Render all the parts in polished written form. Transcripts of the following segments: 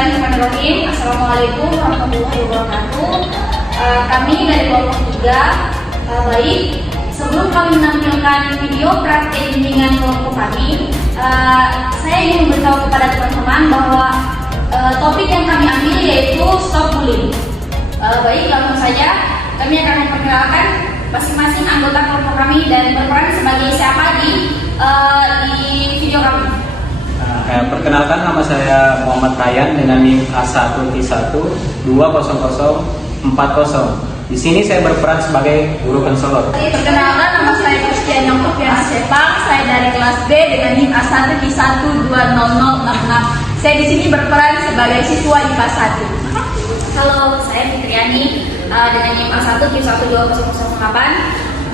Bismillahirrahmanirrahim. Assalamualaikum warahmatullahi wabarakatuh. Kami dari kelompok 3. Baik, sebelum kami menampilkan video praktik bimbingan kelompok kami, saya ingin memberitahu kepada teman-teman bahwa topik yang kami ambil yaitu stop bullying. Baik, langsung saja kami akan memperkenalkan masing-masing anggota kelompok kami dan berperan sebagai siapa di video kami. Perkenalkan, nama saya Muhammad Ryan dengan NIM A1T1200040. Di sini saya berperan sebagai guru konselor. Perkenalkan, nama saya Kristian Yongkoviana Sepang. Saya dari kelas B dengan NIM A1T1200066. Saya di sini berperan sebagai siswa IPA 1. Halo, saya Fitriani dengan NIM A1T12008.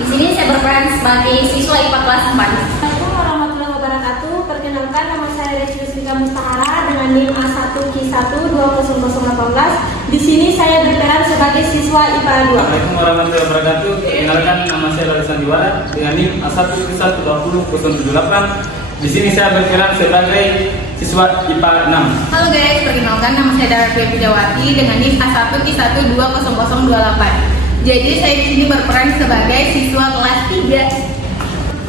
Di sini saya berperan sebagai siswa IPA kelas 4. Assalamualaikum warahmatullahi wabarakatuh. Perkenalkan, nama saya Reci Yusrika Mustahara dengan NIM A1Q1200018. Di sini saya berperan sebagai siswa IPA 2. Assalamualaikum warahmatullahi wabarakatuh. Perkenalkan, nama saya Larissa Sandiwara dengan NIM A1Q1200078. Di sini saya berperan sebagai siswa IPA 6. Halo guys, perkenalkan nama saya Dara Pidawati dengan NIM A1Q1200028. Jadi saya di sini berperan sebagai siswa kelas 3.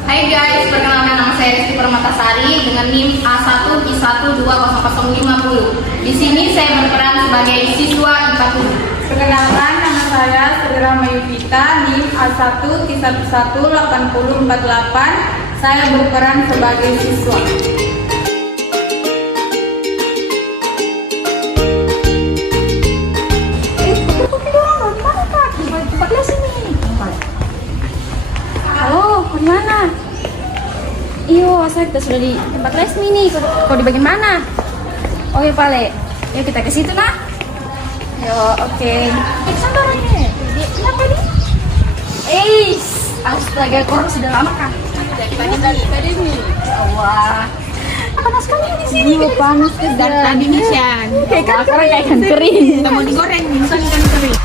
Hai guys, perkenalkan nama saya Rizky Permatasari dengan NIM A1Q1200050. Di sini saya berperan sebagai siswa IPA 7. Perkenalkan, nama saya Saudara Mayuvita, NIM A1Q1808048. Saya berperan sebagai siswa. Halo, kau di mana? Iyo, kita sudah di tempat resmi nih. Kau di bagian mana? Oke, Pale. Yuk kita ke situ, nah. Yo, oke. Sana orangnya. Kenapa nih? Astaga, korang sudah lama kan? Dari akademi. Wah. Panas sekali di sini. Iya, panas dari tadi nih, Shan. Kayak ikan kering. Kita mau digoreng, bukan ikan kering.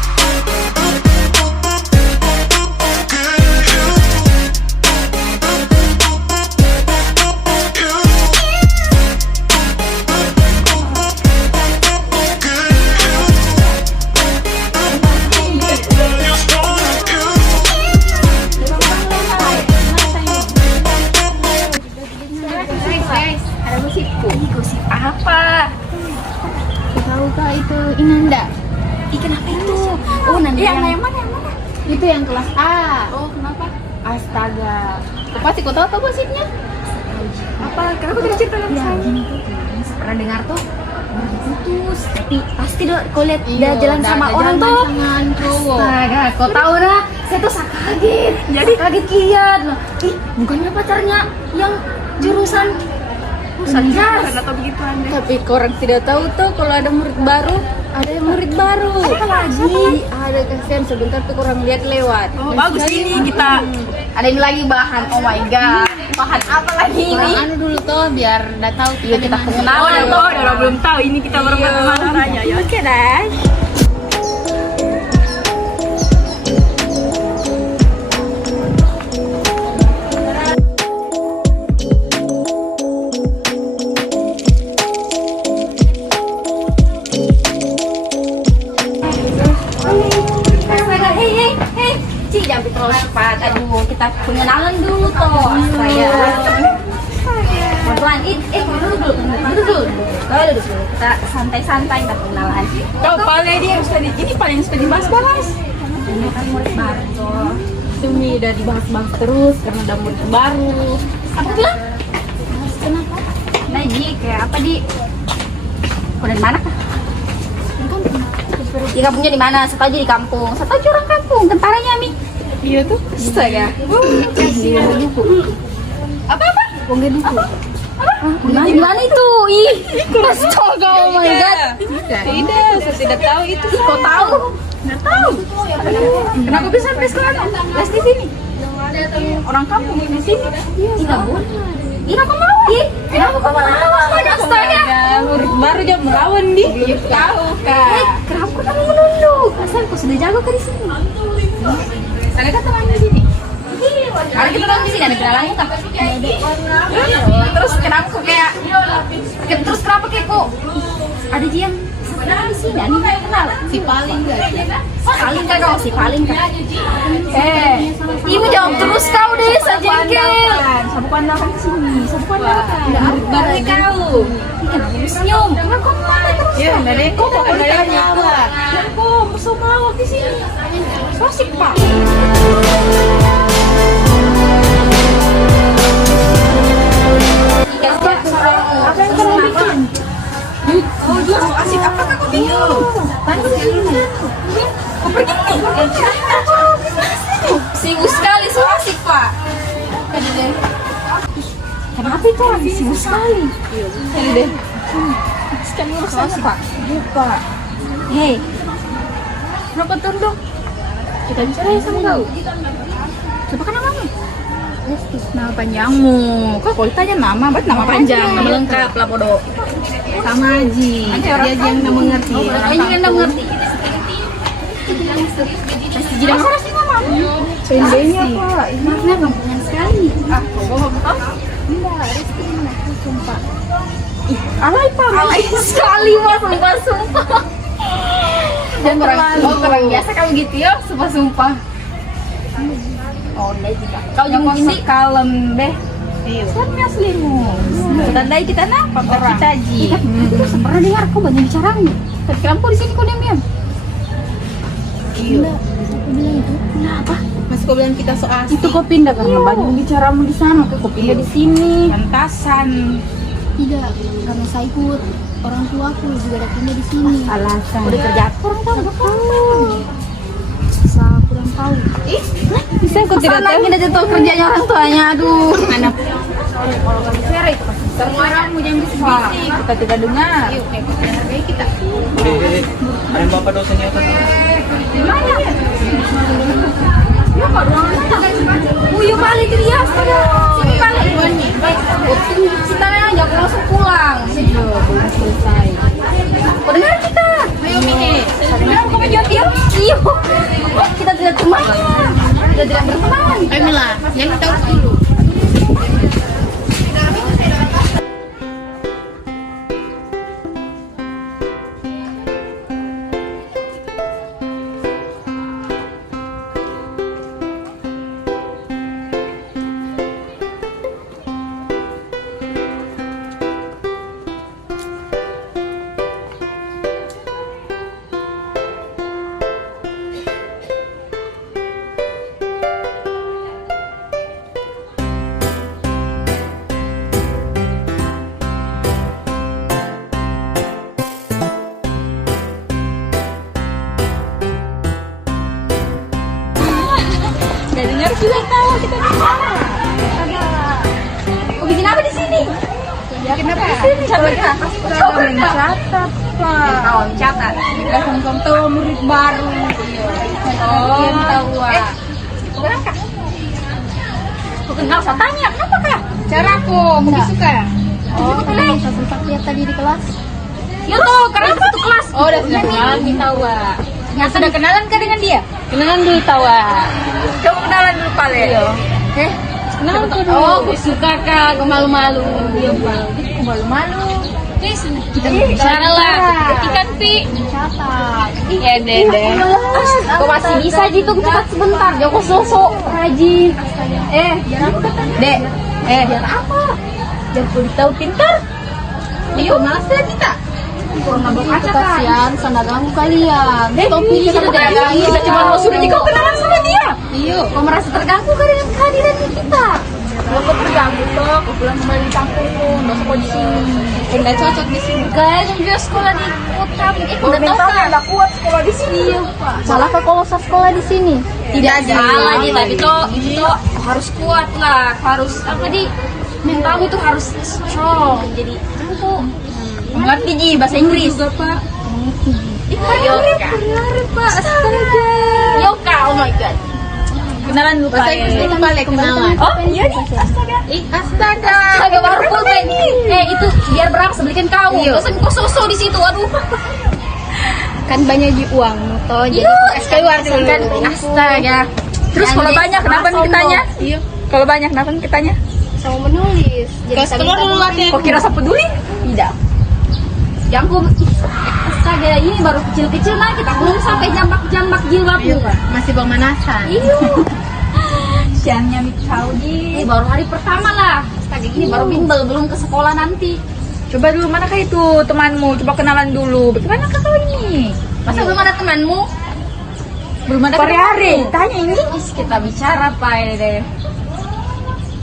Gosip apa? Tahu itu Inanda? Kenapa itu? Oh, Nanda yang mana? Itu yang kelas A. Oh, kenapa? Astaga. Pasti kau tahu gosipnya? Apa? Kenapa tidak cerita dengan saya? Gini tuh, pernah dengar tuh putus, tapi pasti kau lihat dia jalan sama orang tuh. Astaga, kau tahu dah? Saya tuh kaget. Jadi kaget kiat loh. Bukannya pacarnya yang jurusan Jas atau begitu Anda. Tapi korang tidak tahu tuh kalau ada murid baru, ada yang murid baru. Apa lagi? Ada kasihan sebentar tuh korang lihat lewat. Oh, bagus ini kita. Ada ini lagi bahan. Oh my god. Bahan apa lagi ini? Anu dulu tuh biar udah tahu kita pengenalan. Udah belum tahu ini kita berteman aja. Ya oke deh. Jangan terlalu cepat. Aduh, kita pengenalan dulu toh. Saya. Pelan-pelan. Duduk dulu. Kita santai-santai kita pengenalan. Kau Pale dia ini paling suka dibahas-bahas. Ini kan murid baru toh. Demi udah dibahas-bahas terus karena ada murid baru. Apa bilang? Kenapa? Naji kayak apa di? Kau dari mana kah? Di kampungnya di mana? Satu aja di kampung. Satu aja orang kampung. Tentaranya Mi. Iya tuh. Astaga. Kasih buku. Apa? Bongge buku. Di mana itu? Astaga, oh my god. Tidak, saya tidak tahu itu. Kau tahu? Nggak tahu. Kenapa bisa sampai sekarang? Les di sini. Orang kampung di sini. Tidak boleh. Kenapa melawan? Kenapa kau melawan? Astaga. Murid baru jam melawan di. Tahu kak. Kenapa kau tak menunduk? Asal kau sudah jago ke di sini. Ada kan teman di sini? Kalau kita tahu di sini ada kenalan kita. Terus kenapa kok kayak Terus kenapa kayak kok Ada yang sebenarnya di sini, ini nggak kenal. Si paling enggak? Paling kan kau, si paling kan. Ibu jawab terus kau deh, sajengkel. Sabu pandangan ke sini, sabu pandangan. Baru kau. Kenapa senyum? Kenapa kau ngomong terus? Ya, enggak ada yang kok enggak ada nyawa. Dan kau musuh melawak di sini. So asik pak. Apa yang kau bikin? Oh, dia so asik. Apakah kau bingung? Tadi sini. Kau pergi nih. Singgung sekali so asik, Pak. Kenapa itu orang sibuk sekali? Jadi deh. Sekali urusannya pak. Lupa. Hei, kenapa tunduk? Kita bicara ya sama kau. Coba kan namamu? Lesti. Nama panjangmu. Kok kalau ditanya nama, berarti nama panjang. Nama lengkap lah, bodoh. Sama Aji. Dia aja yang nggak mengerti. Orang juga nggak mengerti. Lesti jadi apa sih namamu? Pendeknya, Pak. Maafnya kampungan sekali. Bohong, Pak. Enggak, Lesti nama aku sumpah. Ih, alay pak, alay sekali mas, sumpah. Dan orang biasa kamu gitu ya, sumpah. Oh, enggak juga. Kau juga ini kalem deh. Iya. Siapa aslimu? Tandai kita nampak kita Ji. Itu pernah dengar kau banyak bicaramu. Tapi kenapa di sini kau diam-diam? Iya. Aku bilang itu. Kenapa? Mas kau bilang kita so asik. Itu kau pindah karena banyak bicaramu di sana. Kau pindah di sini. Pantasan. Tidak, karena saya ikut orang tuaku juga ada pindah di sini. Alasan. Udah kerja kurang tahu. Bisa kurang tahu. Bisa kau tidak tahu. Kita jatuh kerjanya orang tuanya. Aduh. Anak. Kalau kami share itu pasti Suaramu jangan bisik-bisik. Kita tidak dengar. Yuk, hargai kita. Dek. Ada bapak dosennya apa? Gimana? Ya kok doang aja. Yuk balik dia. Sini balik. Kita aja langsung pulang. Iya, belum selesai. Kau dengar kita? Ayo Mie. Dengar kau menjawab dia? Iya. Kita tidak teman. Kita tidak berteman. Ayo Mila, yang tahu dulu. Dan dengar juga tahu kita di sana. Kau bikin apa di sini? Bikin apa? Di sini coba. Coba mencatat, Pak. Oh, mencatat. Langsung tahu murid baru. Oh, Yang tahu, Pak. Kau berangkat? Kau kenal, saya tanya, kenapa kak? Caraku, mungkin suka. Oh, Saya sempat lihat tadi di kelas. Ya tuh, karena satu kelas. Oh, udah sudah kenalan nih tahu, Pak. Nggak sudah kenalan kah dengan dia? Kenalan dulu tahu, Pak. Kamu kenalan dulu Pak Le? Iya. Kenalan dulu. Oh, aku suka kak, aku malu-malu. Iya Pak. Aku malu-malu. Kita bicara lah. Ikan pi. Catat. Iya deh. Kau masih bisa gitu, cepat sebentar. Joko sosok rajin. Dek. Biar apa? Biar kau tahu pintar. Ayo, malas deh kita. Kurang nabrak kaca kan? Kasihan, sana ganggu kalian. Topi kita terganggu. Kita cuma mau suruh kau kenalan sama dia. Iya. Kau merasa terganggu kan dengan kehadiran kita? Kalau kau terganggu toh, kau pulang kembali di kampungmu. Nggak usah kau di sini. Nggak cocok di sini. Guys, juga sekolah di kota. Udah tahu kan? Nggak kuat sekolah di sini. Iya, Pak. Salah kah kalau usah sekolah di sini? Tidak salah Ji, tapi itu harus kuat lah, harus apa di mentalmu itu harus strong. Jadi aku mengerti Ji bahasa Inggris. juga Pak. Yoka. Pak. Astaga. Yoka, oh my god. Kenalan dulu Pak. Dulu balik kenalan. Oh iya nih. Astaga. Astaga. Astaga baru pulpen. Itu biar berapa belikan kau. Iya. Dosen kau sosok di situ. Aduh. Kan banyak di uang toh jadi keluar dulu. Kan astaga. Terus Yang kalau di banyak kenapa sombong. kitanya? Iya. Kalau banyak kenapa kitanya? Sama menulis. Jadi keluar dulu latihan. Kau kira saya peduli? Tidak. Jangkung, astaga, ini baru kecil-kecil lah, kita belum sampai jambak jilbabmu. Masih pemanasan. Iya. Siangnya mikau Ini baru hari pertama lah. Astaga, ini baru bimbel, belum ke sekolah nanti. Coba dulu, manakah itu temanmu? Coba kenalan dulu. Bagaimana kau ini? Masa belum ada temanmu? Belum ada hari-hari. Tanya ini. Kita bicara, Pak deh.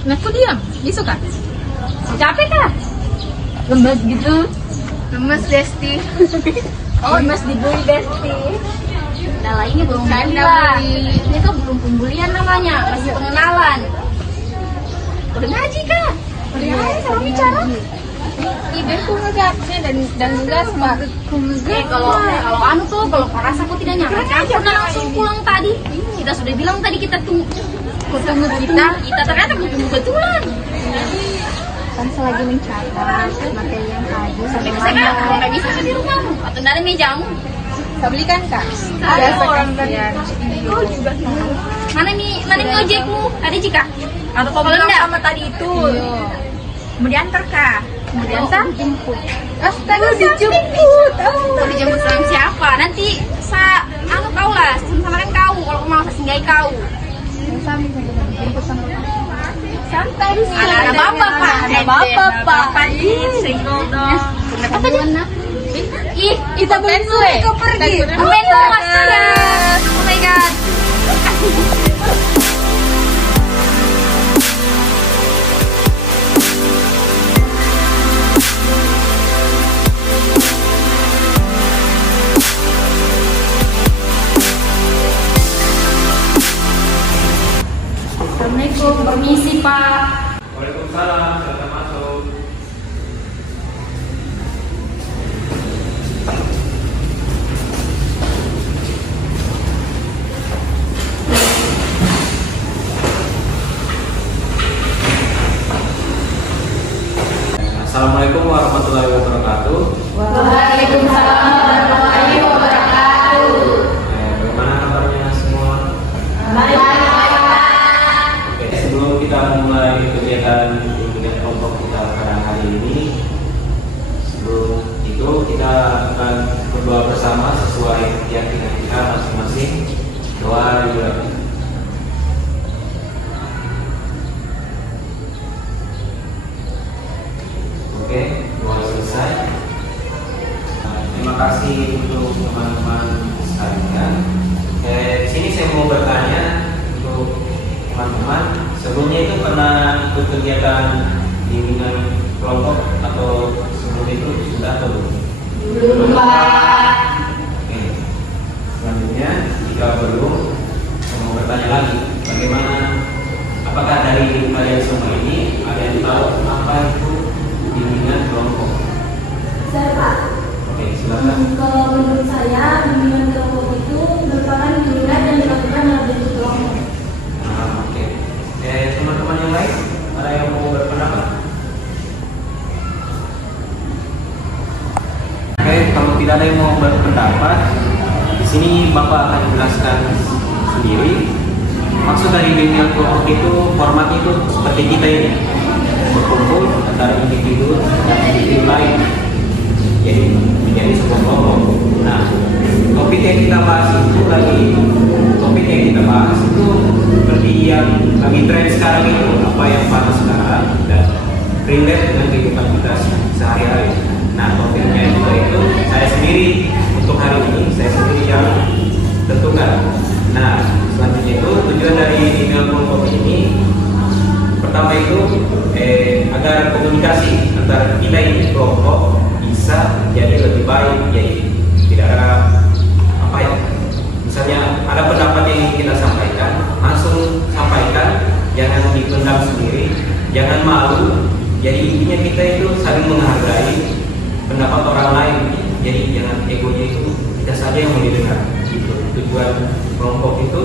Nah, kok diam? Bisa kan? Capek kah? Lemes gitu. Lemes, Desti. Oh, Mas dibully Besti. Udah lah, ini belum Nggak bully ada lah. bully. Ini tuh belum pembulian namanya, masih pengenalan. Udah ngaji kah? Udah ngaji sama bicara. Ibuku ngegapnya dan ngegas, Pak. Kalau anu tuh, kalau paras aku tidak nyampe udah langsung pulang tadi. Kita sudah bilang tadi kita tunggu. Kita ternyata tunggu betulan. Kan selagi mencatat materi yang tadi sampai Saya kan nggak bisa di rumahmu atau dari mejamu. Saya belikan, Kak. Ada orang kasihan. Mana nih ojekmu? Ada jika? Atau kau bilang sama tadi itu. Mau diantar kah? Mau diantar? Astaga, dijemput. Mau dijemput sama siapa? Nanti anu kau lah, sama kau. Kalau mau saya singgahi kau. Santai di sini. Ada bapak pak. Ada bapak pak. Single dong. Apa aja? Ih, Kita beli kau pergi. Amin loh, astaga. Oh my god. Assalamualaikum, permisi Pak. Waalaikumsalam, silakan masuk. Assalamualaikum warahmatullahi wabarakatuh. Waalaikumsalam warahmatullahi wabarakatuh. Bagaimana kabarnya semua? Oke, sebelum kita mulai kegiatan bimbingan kelompok kita pada hari ini, sebelum itu kita akan berdoa bersama sesuai keyakinan kita masing-masing. Doa juga. Oke, doa selesai. Terima kasih untuk teman-teman sekalian. Di sini saya mau bertanya untuk teman-teman, sebelumnya itu pernah ikut kegiatan bimbingan kelompok atau sebelum itu sudah atau belum? Belum Pak. Oke. Selanjutnya jika belum, saya mau bertanya lagi, bagaimana? Apakah dari kalian semua ini ada yang tahu apa itu bimbingan kelompok? Saya Pak, Oke, silakan. kalau menurut saya bimbingan kelompok itu merupakan bimbingan yang dilakukan oleh bentuk kelompok. Oke. Teman-teman yang lain, ada yang mau berpendapat? Oke, kalau tidak ada yang mau berpendapat, di sini Bapak akan jelaskan sendiri. Maksud dari bimbingan kelompok itu formatnya itu seperti kita ini, berkumpul antara individu dan individu lain, jadi menjadi sebuah kelompok. Nah, topik yang kita bahas itu seperti yang lagi tren sekarang itu, apa yang panas sekarang dan relate dengan kehidupan kita sehari-hari. Nah, topiknya juga itu saya sendiri untuk hari ini saya sendiri yang tentukan. Nah, selanjutnya itu tujuan dari bimbingan kelompok ini pertama itu agar komunikasi antara kita ini kelompok bisa jadi lebih baik, jadi tidak ada apa ya, misalnya ada pendapat yang ingin kita sampaikan, langsung sampaikan, jangan dipendam sendiri, jangan malu. Jadi intinya kita itu saling menghargai pendapat orang lain, jadi jangan egonya itu kita saja yang mau didengar. Gitu. Tujuan kelompok itu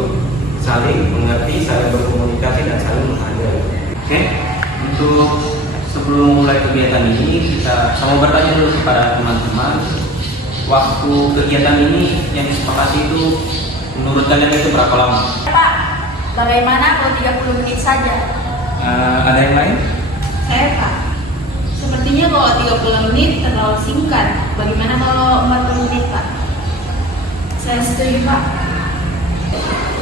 saling mengerti, saling berkomunikasi dan saling menghargai. Oke, untuk sebelum mulai kegiatan ini saya mau bertanya dulu kepada teman-teman, waktu kegiatan ini yang disepakati itu menurut kalian itu berapa lama? Pak, bagaimana kalau 30 menit saja? Ada yang lain? Saya, Pak. Sepertinya kalau 30 menit terlalu singkat. Bagaimana kalau 40 menit, Pak? Saya setuju, Pak.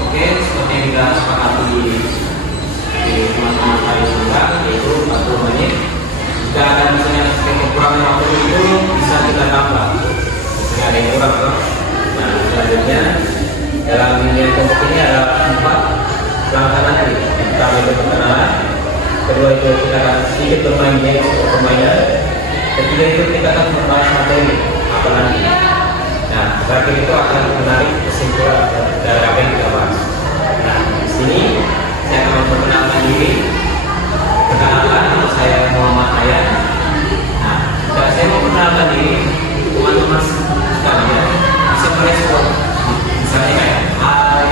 Oke, seperti yang kita sepakati di teman-teman kali juga, yaitu 40 menit. Jika ada misalnya kekurangan waktu itu bisa kita tambah. Misalnya ada yang kurang, toh. Nah, selanjutnya dalam unit kelompok ini ada 4 pelaksanaan tadi. Yang pertama itu perkenalan, kedua itu kita akan sedikit bermain game atau permainan, ketiga itu kita akan membahas materi apa nanti. Nah, terakhir itu akan menarik kesimpulan dari apa yang kita bahas. Nah, di sini saya akan memperkenalkan diri. Perkenalkan, nama saya Muhammad Ayan. Nah, jika saya memperkenalkan diri, teman-teman sekalian bisa merespon. Misalnya kayak, hai.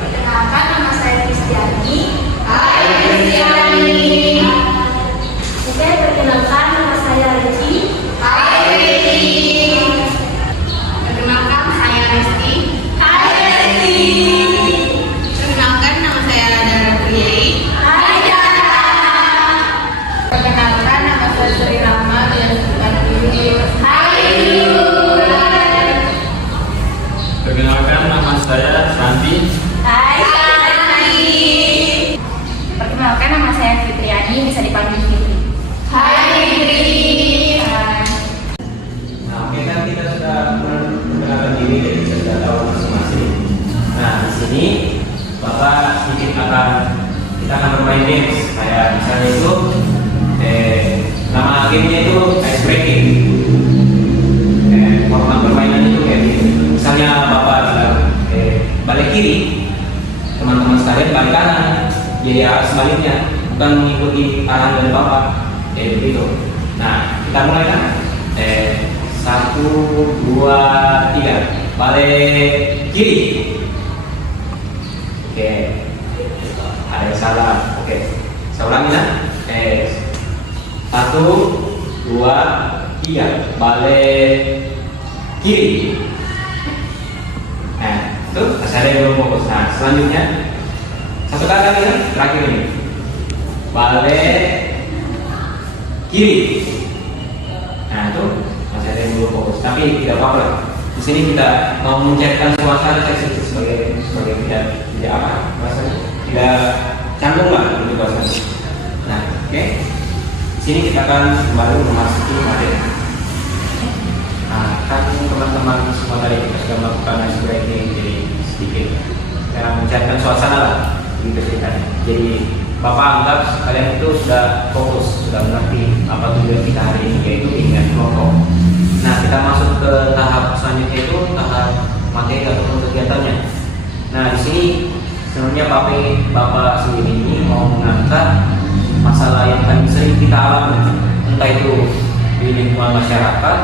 Perkenalkan, nama saya Kristiani. Hai, Kristiani. Oke, perkenalkan nama saya Reci. Hai, Reci. Perkenalkan, saya Resti. Hai, Resti. Perkenalkan, nama saya Dara Priai. Hai, Dara. Perkenalkan, nama saya Sri Rama dan Yuyus. Hai, Yuyus. Perkenalkan, nama saya Santi. Hai, Santi. Perkenalkan, nama saya Fitriani, bisa dipanggil Fitri. Hai, Fitri. Nah, oke kan kita sudah memperkenalkan diri, jadi kita sudah tahu masing-masing. Nah, di sini Bapak sedikit kita akan bermain games. Kayak misalnya itu, nama gamenya itu ice breaking. Format permainan itu kayak gini. Misalnya Bapak bilang, balik kiri, teman-teman sekalian balik kanan. Jadi sebaliknya, bukan mengikuti arahan dari Bapak. Begitu. Nah, kita mulai kan? 1, 2, 3. Balik kiri. Oke. Ada yang salah. Oke. Saya ulangi ya. 1, 2, 3. Balik kiri. Nah, itu masih ada yang belum fokus. Nah, selanjutnya satu kali lagi kan? Terakhir ini. Balik kiri. Nah, itu masih ada yang belum fokus, tapi tidak apa-apa. Di sini kita mau mencairkan suasana sesi itu sebagai tidak apa bahasanya, tidak canggung lah untuk bahasanya. Nah, oke. Di sini kita akan kembali memasuki materi. Nah, kan teman-teman semua tadi kita sudah melakukan ice breaking, jadi sedikit karena mencairkan suasana lah, begitu ceritanya. Jadi Bapak anggap kalian itu sudah fokus, sudah mengerti apa tujuan kita hari ini, yaitu bimbingan kelompok. Nah, kita masuk ke tahap selanjutnya, itu tahap materi ataupun kegiatannya. Nah, di sini sebenarnya Bapak sendiri ini mau mengangkat masalah yang paling sering kita alami, entah itu di lingkungan masyarakat,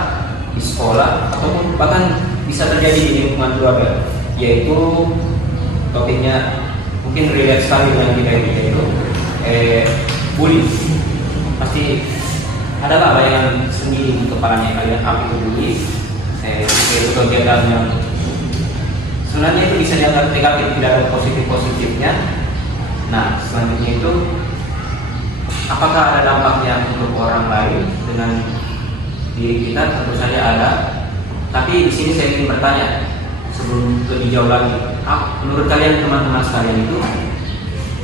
di sekolah, ataupun bahkan bisa terjadi di lingkungan keluarga, yaitu topiknya mungkin relate sekali dengan kita ini, yaitu bullying. Pasti ada lah bayangan sendiri di kepalanya kalian apa itu bullying. Itu kegiatan yang sebenarnya itu bisa dianggap negatif, tidak ada positifnya. Nah, selanjutnya itu apakah ada dampaknya untuk orang lain dengan diri kita? Tentu saja ada. Tapi di sini saya ingin bertanya sebelum lebih jauh lagi, menurut kalian teman-teman sekalian itu,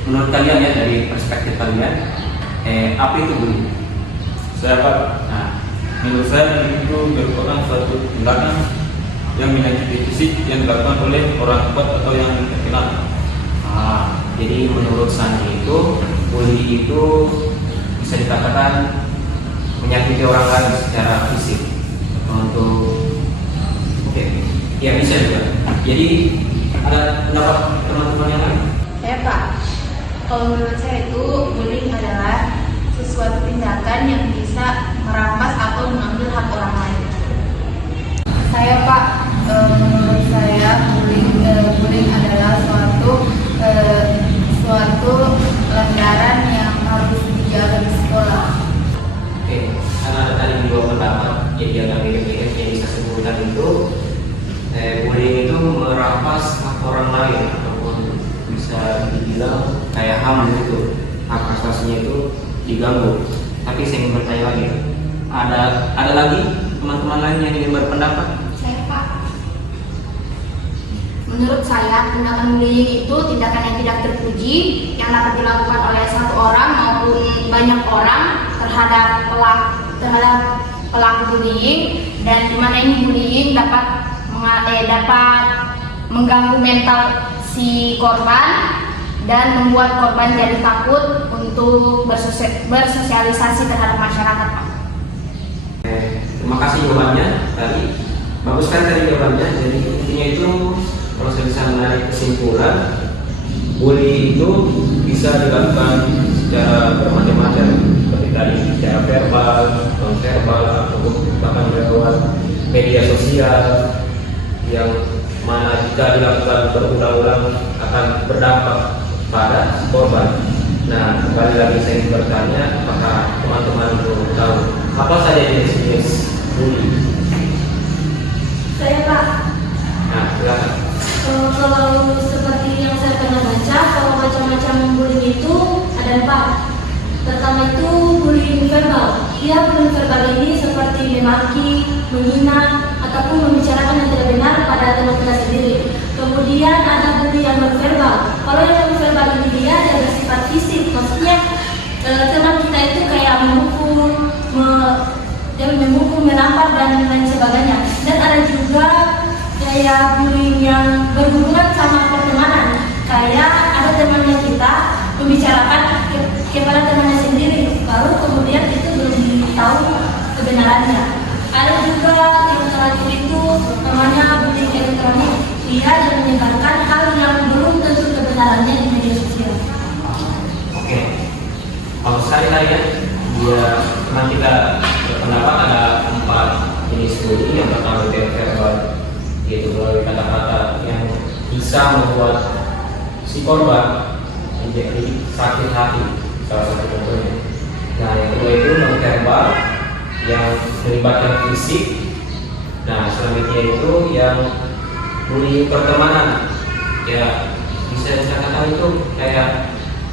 menurut kalian ya dari perspektif kalian, apa itu bullying? Saya Pak, menurut saya itu merupakan suatu tindakan yang menyakiti fisik yang dilakukan oleh orang kuat atau yang terkenal. Jadi menurut Santi itu, bullying itu bisa dikatakan menyakiti orang lain secara fisik. Ya bisa juga. Jadi ada pendapat teman-teman yang lain? Ya Pak, kalau menurut saya itu bullying adalah sesuatu tindakan yang bisa merampas atau mengambil hak orang lain. Saya Pak, menurut saya bullying adalah suatu pelanggaran yang harus dijaga di sekolah. Oke, karena ada tadi dua pendapat yang agak mirip-mirip yang bisa sebutkan itu, bullying itu merampas hak orang lain ataupun bisa dibilang kayak HAM gitu, hak asasinya itu diganggu. Tapi saya ingin bertanya lagi, ada lagi teman-teman lain yang ingin berpendapat? Saya Pak. Menurut saya tindakan bullying itu tindakan yang tidak terpuji yang dapat dilakukan oleh satu orang maupun banyak orang terhadap pelaku bullying, dan di mana ini bullying dapat mengganggu mental si korban dan membuat korban jadi takut untuk bersosialisasi terhadap masyarakat, Pak. Terima kasih jawabannya tadi. Bagus kan tadi jawabannya. Jadi intinya itu kalau saya bisa menarik kesimpulan, bully itu bisa dilakukan secara bermacam-macam, seperti tadi secara verbal, non verbal, ataupun bahkan lewat media sosial, yang mana jika dilakukan berulang-ulang akan berdampak pada korban. Nah, kembali lagi saya ingin bertanya, apakah teman-teman tahu apa saja jenis-jenis bully? Saya Pak, Nah, silakan. kalau seperti yang saya pernah baca, kalau macam-macam bullying itu ada 4. Pertama itu bullying verbal. Bullying verbal ini seperti memaki, menghina, ataupun membicarakan yang tidak benar pada teman kita sendiri. Kemudian ada bullying yang non-verbal. Kalau yang non-verbal ini dia bersifat fisik, maksudnya teman kita itu kayak memukul, menampar dan lain sebagainya. Dan ada juga kayak bullying yang berhubungan sama pertemanan. Kayak ada temannya kita membicarakan kepada temannya sendiri, baru kemudian itu belum tahu kebenarannya. Ada juga yang terakhir itu namanya bullying elektronik. Dia yang menyebarkan hal yang belum tentu kebenarannya di media sosial. Oke. Kalau saya ya, memang kita berpendapat ada 4 jenis bullying. Yang pertama itu verbal, yaitu melalui kata-kata yang bisa membuat si korban menjadi sakit hati, salah satu contohnya. Nah, yang kedua itu non verbal yang melibatkan fisik. Nah, selanjutnya itu yang bullying pertemanan, ya bisa dikatakan itu kayak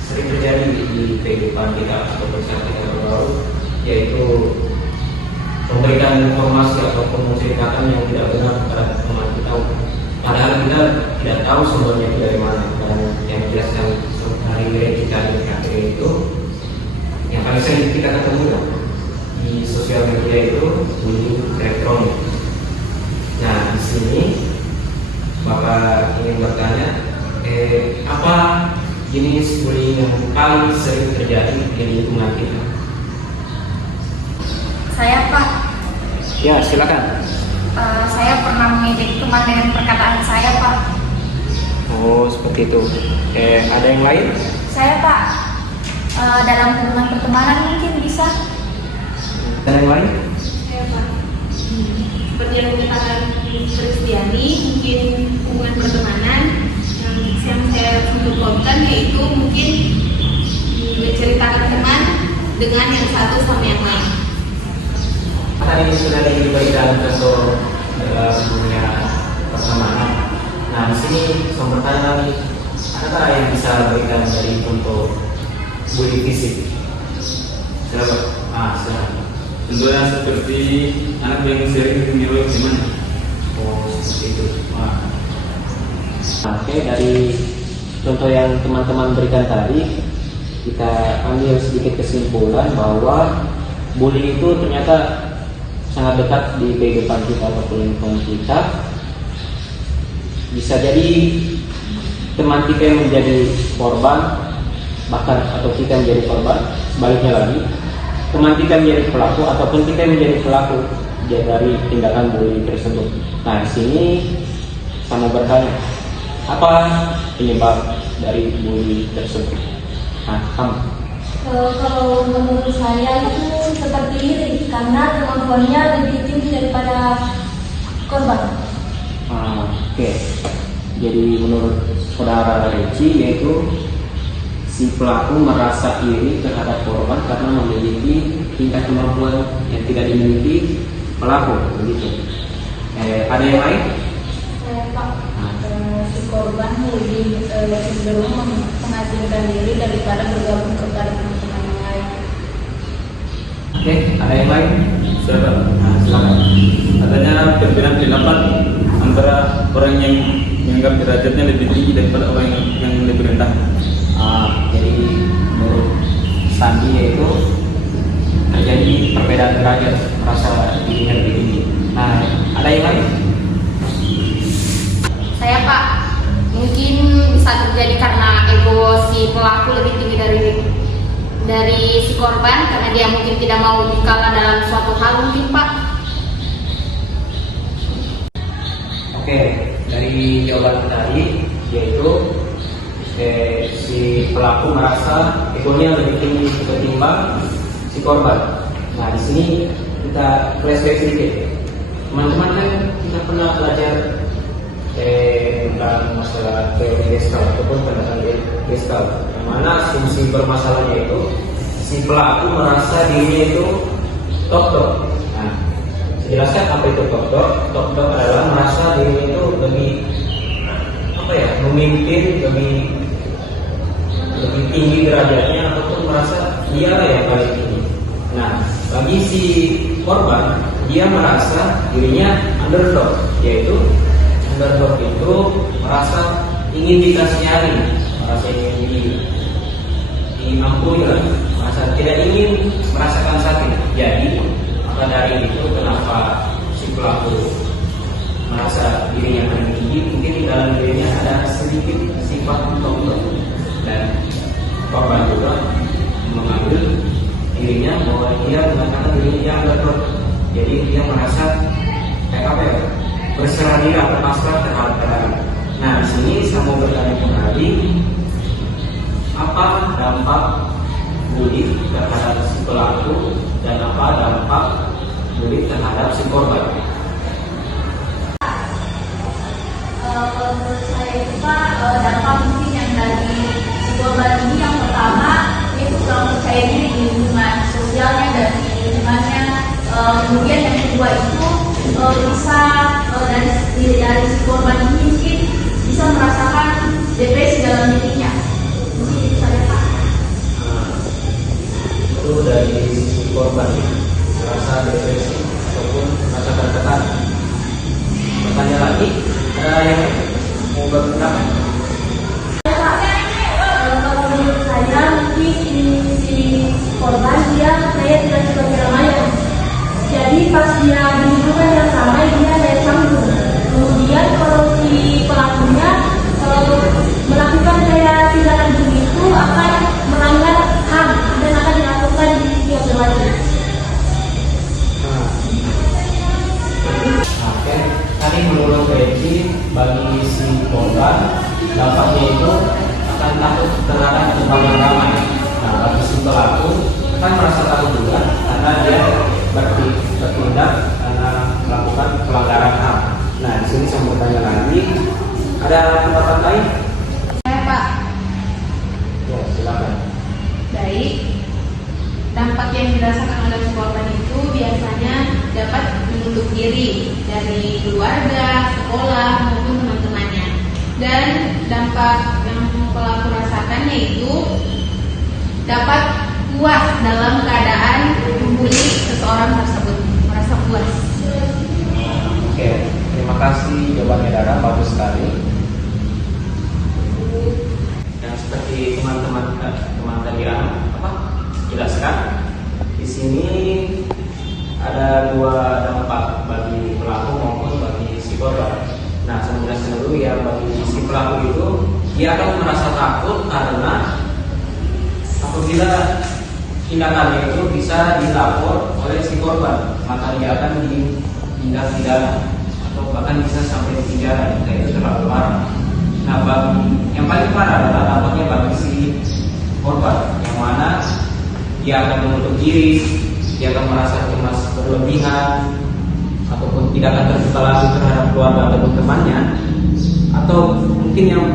sering terjadi di kehidupan kita ataupun saat kita bergaul, yaitu memberikan informasi ataupun menceritakan yang tidak benar kepada teman kita, padahal kita tidak tahu sumbernya itu dari mana. Dan yang jelas yang hari-hari kita di kafe itu yang paling sering kita ketemu di sosial media itu bullying elektronik. Nah, di sini Bapak ingin bertanya, apa jenis bullying yang paling sering terjadi di lingkungan kita? Saya Pak, Ya, silakan. saya pernah mengejek teman dengan perkataan saya Pak. Oh, seperti itu. Ada yang lain? Saya Pak, dalam hubungan pertemanan mungkin bisa. Ada yang lain? Ya, Pak. Seperti yang dikatakan Kristiani, mungkin hubungan pertemanan yang saya contohkan yaitu mungkin menceritakan teman dengan yang satu sama yang lain. Tadi sudah diberikan contoh dalam dunia pertemanan. Nah, di sini saya bertanya lagi, adakah yang bisa berikan dari contoh bully fisik? Silakan. Silakan. Contohnya seperti anak yang sering mengeroyok teman. Oh, seperti itu. Oke, dari contoh yang teman-teman berikan tadi, kita ambil sedikit kesimpulan bahwa bullying itu ternyata sangat dekat di kehidupan kita ataupun lingkungan kita. Bisa jadi teman kita yang menjadi korban, bahkan atau kita yang menjadi korban, sebaliknya lagi teman kita yang menjadi pelaku ataupun kita yang menjadi pelaku dari tindakan bullying tersebut. Nah, di sini saya mau bertanya, apa penyebab dari bullying tersebut? Nah, kamu? Kalau menurut saya itu seperti iri, karena kemampuannya lebih tinggi daripada korban. Oke. Jadi menurut saudara Reci, yaitu si pelaku merasa iri terhadap korban karena memiliki tingkat kemampuan yang tidak dimiliki pelaku, begitu. Ada yang lain? Pak, si korban lebih cenderung menghasilkan diri daripada bergabung kepada teman-teman yang lain. Oke, ada yang lain? Saya Pak. Nah, silakan. Adanya perbedaan pendapat antara orang yang menganggap derajatnya lebih tinggi daripada orang yang lebih rendah. Jadi menurut Sandi yaitu terjadi perbedaan derajat merasa dirinya lebih tinggi. Nah, ada yang lain? Saya Pak, mungkin bisa terjadi karena ego si pelaku lebih tinggi dari si korban karena dia mungkin tidak mau dikalah dalam suatu hal mungkin Pak. Oke, dari jawaban tadi yaitu si pelaku merasa egonya lebih tinggi ketimbang si korban. Nah, di sini kita flashback sedikit. Teman-teman kan kita pernah belajar tentang masalah teori Gestalt ataupun pendekatan Gestalt, yang mana asumsi bermasalahnya itu si pelaku merasa dirinya itu top dog. Nah, saya jelaskan apa itu top dog. Top dog adalah merasa dirinya itu lebih memimpin, lebih tinggi derajatnya ataupun merasa dia lah yang paling tinggi. Nah, bagi si korban dia merasa dirinya underdog, yaitu underdog itu merasa ingin dikasihani, merasa ingin diampuni, merasa tidak ingin merasakan sakit. Jadi maka dari itu kenapa si pelaku merasa dirinya paling tinggi, mungkin dalam dirinya ada sedikit sifat underdog, dan korban juga mengambil dirinya bahwa dia mengatakan dirinya underdog. Jadi dia merasa berserah diri atau pasrah terhadap keadaan. Nah, di sini saya mau bertanya kembali, apa dampak bully terhadap si pelaku dan apa dampak bully terhadap si korban? Menurut saya itu Pak, dampak mungkin yang dari si korban ini yang pertama itu kurang percayanya di lingkungan sosialnya dan di lingkungannya. Kemudian yang kedua itu bisa dari si korban ini mungkin bisa merasakan depresi dalam dirinya. Mungkin itu saja Pak. Itu dari sisi korban merasa depresi ataupun merasakan tekanan. Bertanya lagi, ada yang mau berpendapat? Kalau menurut saya mungkin si korban dia saya tidak suka keramaian. Jadi pas dia di lingkungan yang ramai dia daya canggung. Kemudian kalau si pelakunya melakukan kayak tindakan begitu akan melanggar HAM dan akan dilakukan di setiap wilayah. Oke, tadi menurut Regi bagi si korban dampaknya itu akan takut terhadap tempat yang ramai. Nah, bagi si pelaku kan merasa takut juga karena dia bertindak karena melakukan pelanggaran HAM. Nah, di sini saya mau tanya lagi, ada pendapat lain? Saya Pak. Ya, silakan. Baik. Dampak yang dirasakan oleh si korban itu biasanya dapat menutup diri dari keluarga, sekolah maupun teman-temannya. Dan dampak yang pelaku rasakan yaitu dapat puas dalam keadaan membuli seseorang tersebut, merasa puas. Oke, terima kasih jawabannya Dara, bagus sekali. Dan seperti teman-teman tadi jelaskan, di sini ada dua dampak bagi pelaku maupun bagi si korban. Nah, saya jelaskan dulu ya, bagi si pelaku itu dia akan merasa takut karena apabila tindakannya itu bisa dilapor oleh si korban, maka dia akan ditindak pidana atau bahkan bisa sampai di penjara. Itu terlalu parah. Nah, yang paling parah adalah dampaknya bagi si korban, yang mana dia akan menutup diri, dia akan merasa cemas berlebihan, ataupun tidak akan terbuka lagi terhadap keluarga atau temannya, atau mungkin yang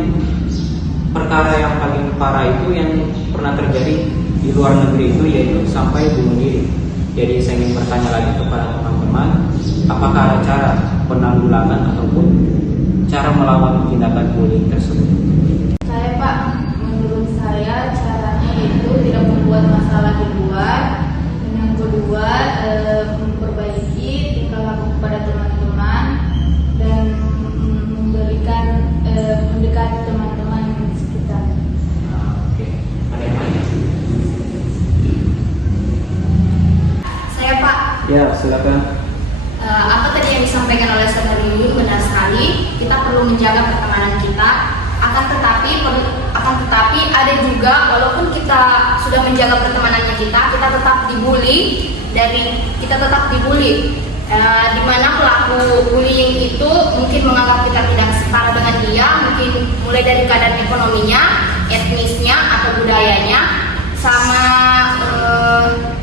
perkara yang paling parah itu yang pernah terjadi di luar negeri itu yaitu sampai bunuh diri. Jadi saya ingin bertanya lagi kepada teman-teman, apakah ada cara penanggulangan ataupun cara melawan tindakan bullying tersebut? Saya Pak, menurut saya caranya itu tidak membuat masalah di luar, Yang kedua, memperbaiki tingkah laku kepada teman-teman dan mendekati teman-teman di sekitar. Oke. Ada yang lain? Saya Pak, Ya, silakan. apa tadi yang disampaikan oleh Saudara Yuyun benar sekali. Kita perlu menjaga pertemanan kita. Akan tetapi ada juga walaupun kita sudah menjaga pertemanannya kita tetap dibully di mana pelaku bullying itu mungkin menganggap kita tidak setara dengan dia, mungkin mulai dari keadaan ekonominya, etnisnya atau budayanya, sama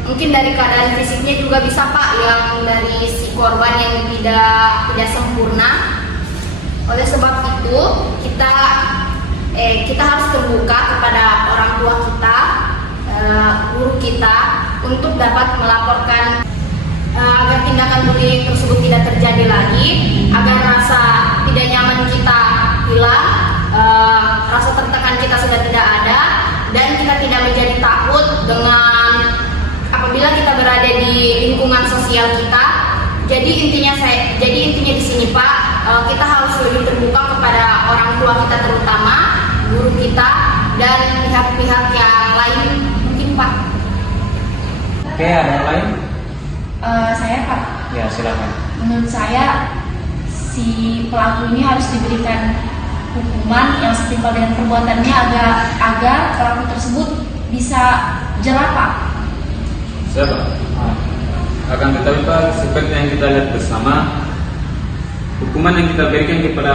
mungkin dari keadaan fisiknya juga bisa Pak, yang dari si korban yang tidak sempurna. Oleh sebab itu kita harus terbuka kepada orang tua kita, guru kita untuk dapat melaporkan agar tindakan bullying tersebut tidak terjadi lagi, agar rasa tidak nyaman kita hilang, rasa tertekan kita sudah tidak ada, dan kita tidak menjadi takut dengan apabila kita berada di lingkungan sosial kita. Jadi intinya di sini Pak, kita harus lebih terbuka kepada orang tua kita terutama, guru kita, dan pihak-pihak yang lain mungkin Pak. Oke, ada yang lain? Saya Pak, Ya, silakan. menurut saya si pelaku ini harus diberikan hukuman yang setimpal dengan perbuatannya agar pelaku tersebut bisa jerah Pak. Siapa? Akan tetapi Pak, seperti yang kita lihat bersama, hukuman yang kita berikan kepada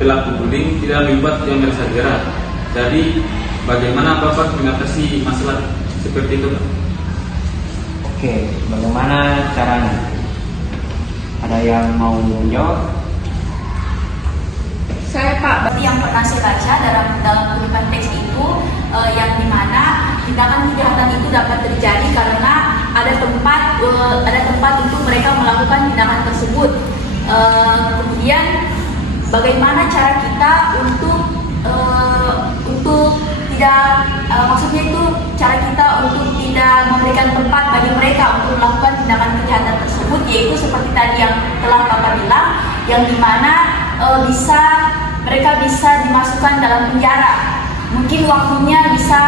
pelaku bullying tidak membuat dia merasa jerah. Jadi bagaimana Bapak mengatasi masalah seperti itu Pak? Oke, bagaimana caranya? Ada yang mau menjawab? Saya Pak, berarti yang pernah saya baca dalam kutipan teks itu yang dimana tindakan kejahatan itu dapat terjadi karena ada tempat untuk mereka melakukan tindakan tersebut. Kemudian bagaimana cara kita untuk tidak maksudnya itu cara kita untuk tidak memberikan tempat bagi mereka untuk melakukan tindakan kejahatan tersebut, yaitu seperti tadi yang telah Bapak bilang, yang dimana mereka bisa dimasukkan dalam penjara. Mungkin waktunya bisa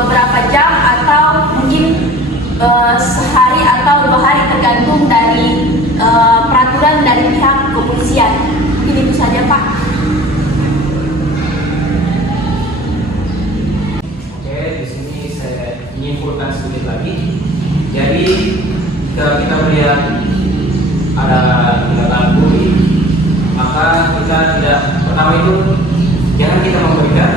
beberapa jam atau mungkin sehari atau 2 hari tergantung dari peraturan dari pihak kepolisian. Mungkin itu saja Pak. Oke, di sini saya menyimpulkan sedikit lagi. Jadi jika kita melihat ada tindakan bullying, maka kita tidak, pertama itu jangan kita memberikan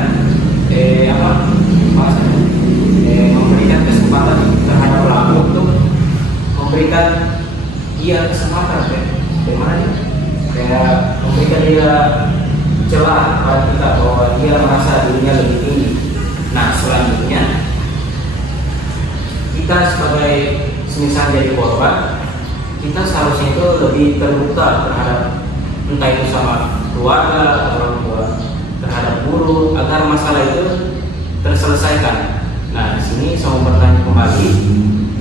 memberikan kesempatan terhadap pelaku untuk memberikan dia kesempatan bagaimana kayak memberikan dia celah pada kita bahwa dia merasa dirinya lebih tinggi. Nah, selanjutnya kita sebagai semisal jadi korban, kita seharusnya itu lebih terbuka terhadap entah itu sama keluarga atau orang tua, terhadap guru, agar masalah itu terselesaikan. Nah, di sini saya mau bertanya kembali,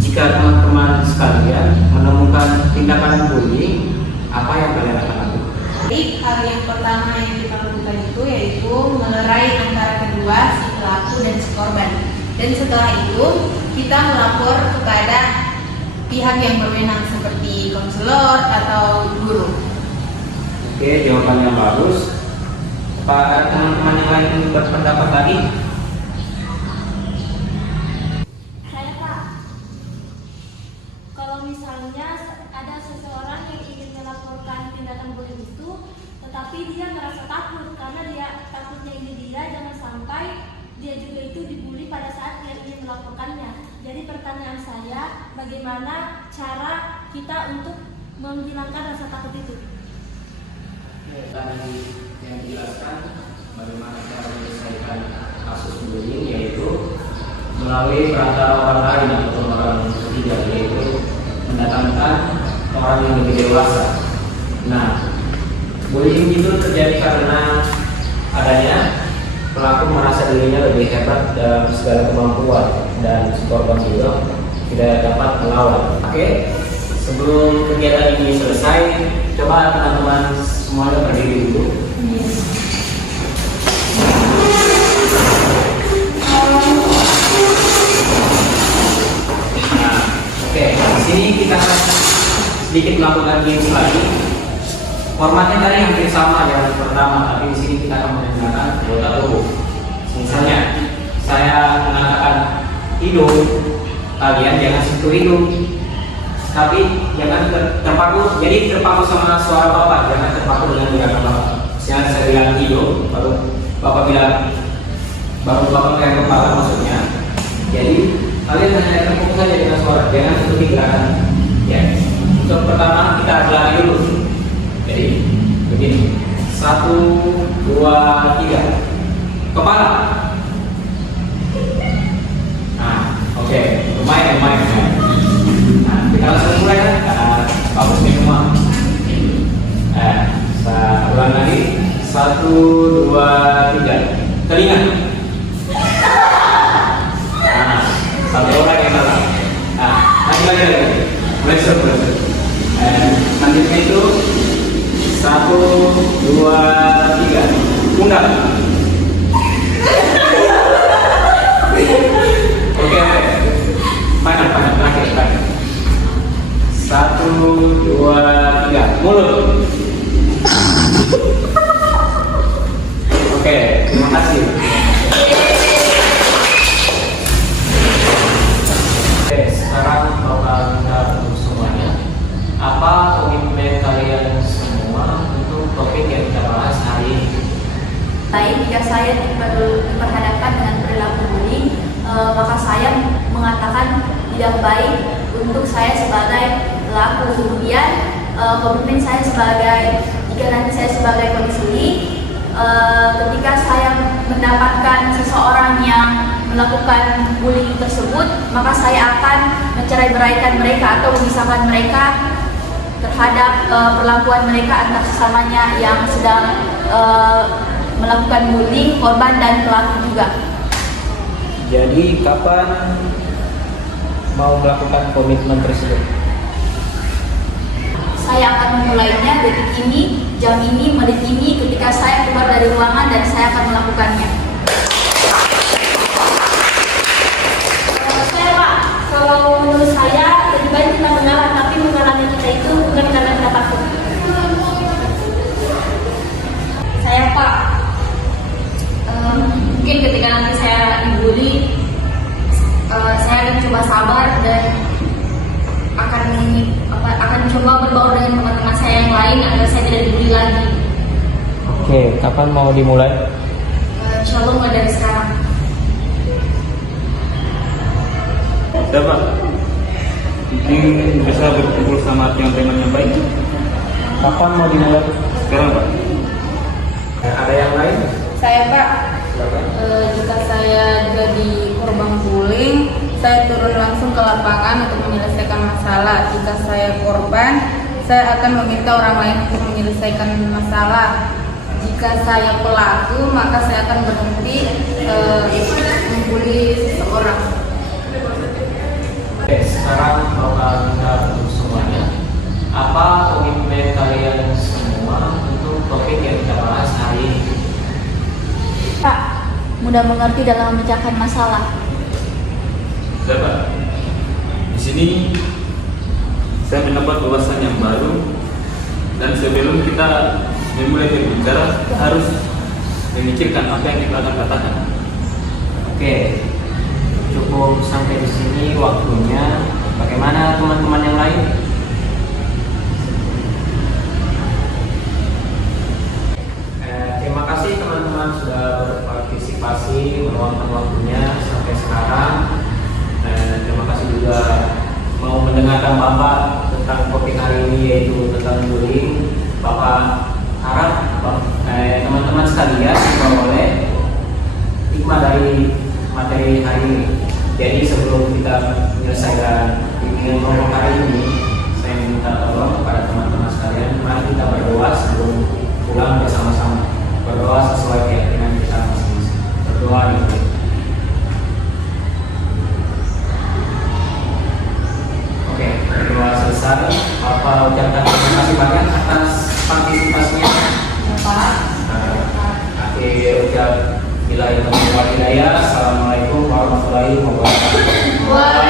jika teman-teman sekalian menemukan tindakan bullying, apa yang kalian akan lakukan? Jadi hal yang pertama yang kita lakukan itu yaitu melerai antara kedua si pelaku dan si korban. Dan setelah itu kita melapor kepada pihak yang berwenang seperti konselor atau guru. Oke, jawabannya bagus. Pak, teman-teman yang lain berpendapat lagi? Saya Pak, kalau misalnya ada seseorang yang ingin melaporkan tindakan bullying itu, tetapi dia merasa takut karena takutnya dia jangan sampai dia juga itu dibully pada saat dia ingin melaporkannya. Jadi pertanyaan saya, bagaimana cara kita untuk menghilangkan rasa takut itu? Tadi yang dijelaskan bagaimana cara menyelesaikan kasus bullying, yaitu melalui perantara orang lain atau orang ketiga, yaitu mendatangkan orang yang lebih dewasa. Nah, bullying itu terjadi karena adanya pelaku merasa dirinya lebih hebat dalam segala kemampuan, dan si korban juga tidak dapat melawan. Oke, sebelum kegiatan ini selesai, coba teman-teman semuanya berdiri dulu. Nah, oke, di sini kita akan sedikit melakukan games lagi. Formatnya tadi hampir sama yang pertama, tapi di sini kita akan menggunakan anggota tubuh. Misalnya, saya mengatakan hidung, kalian jangan sentuh hidung, tapi jangan terpaku. Jadi terpaku sama suara bapak, jangan terpaku dengan gerakan bapak. Misalnya saya bilang hidung, baru bapak bilang, baru bapak kayak kepala maksudnya. Jadi kalian hanya terpaku saja dengan suara, jangan ikuti gerakan. Ya, untuk pertama kita lari dulu. Jadi begini, 1, 2, 3, kepala. Nah, oke, lumayan. Nah, kita langsung mulai kan? Bagusnya semua. Kita ulang lagi, 1, 2, 3, telinga. Nah, satu orang yang salah. Nah, lagi. Mulai seru. Selanjutnya itu 1, 2, 3, pundak. Oke. Panas, terakhir. 1, 2, 3, mulut. Oke, terima kasih. Oke, sekarang bakal kita tutup semuanya. Apa komitmen kalian semua untuk topik yang kita bahas hari ini? Baik, jika saya diperhadapkan dengan perilaku bullying, maka saya mengatakan tidak baik untuk saya sebagai pelaku. Kemudian komitmen saya jika nanti saya sebagai konselor, ketika saya mendapatkan seseorang yang melakukan bullying tersebut, maka saya akan mencerai-beraikan mereka atau memisahkan mereka terhadap perlakuan mereka antar sesamanya yang sedang melakukan bullying, korban dan pelaku juga. Jadi kapan mau melakukan komitmen tersebut? Saya akan memulainya detik ini, jam ini, menit ini, ketika saya keluar dari ruangan dan saya akan melakukannya. Kalau menurut saya lebih baik kita mengalah, tapi mengalahnya kita itu bukan karena kita takut. Saya Pak, mungkin ketika nanti saya dibully, saya akan coba sabar dan akan coba berbaur dengan teman-teman saya yang lain agar saya tidak dibully lagi. Oke, kapan mau dimulai? Insya Allah mulai dari sekarang. Dapat mungkin bisa berkumpul sama teman-teman yang baik. Kapan mau dimulai? Sekarang Pak. Ada yang lain? Saya Pak, Silakan. jika saya jadi korban bullying, saya turun langsung ke lapangan untuk menyelesaikan masalah. Jika saya korban, saya akan meminta orang lain untuk menyelesaikan masalah. Jika saya pelaku, maka saya akan berhenti membuli seseorang. Oke, sekarang bakal kita tutup semuanya. Apa komitmen kalian semua untuk topik yang kita bahas hari ini? Pak, mudah mengerti dalam memecahkan masalah. Dapat. Di sini saya mendapat wawasan yang baru, dan sebelum kita memulai berbicara harus memikirkan apa yang kita akan katakan. Oke, cukup sampai di sini waktunya. Bagaimana teman-teman yang lain? Terima kasih teman-teman sudah berpartisipasi meluangkan waktunya sampai sekarang. Terima kasih juga mau mendengarkan Bapak tentang topik hari ini, yaitu tentang bullying. Bapak harap teman-teman sekalian boleh hikmah dari materi hari ini. Jadi sebelum kita menyelesaikan bimbingan kelompok hari ini, saya minta tolong kepada teman-teman sekalian, mari kita berdoa sebelum pulang bersama-sama. Berdoa sesuai keyakinan kita masing-masing. Berdoa dulu. ucapkan terima kasih banyak atas partisipasinya. Pak. Akhir ucap bila itu hidayah. Assalamualaikum warahmatullahi wabarakatuh.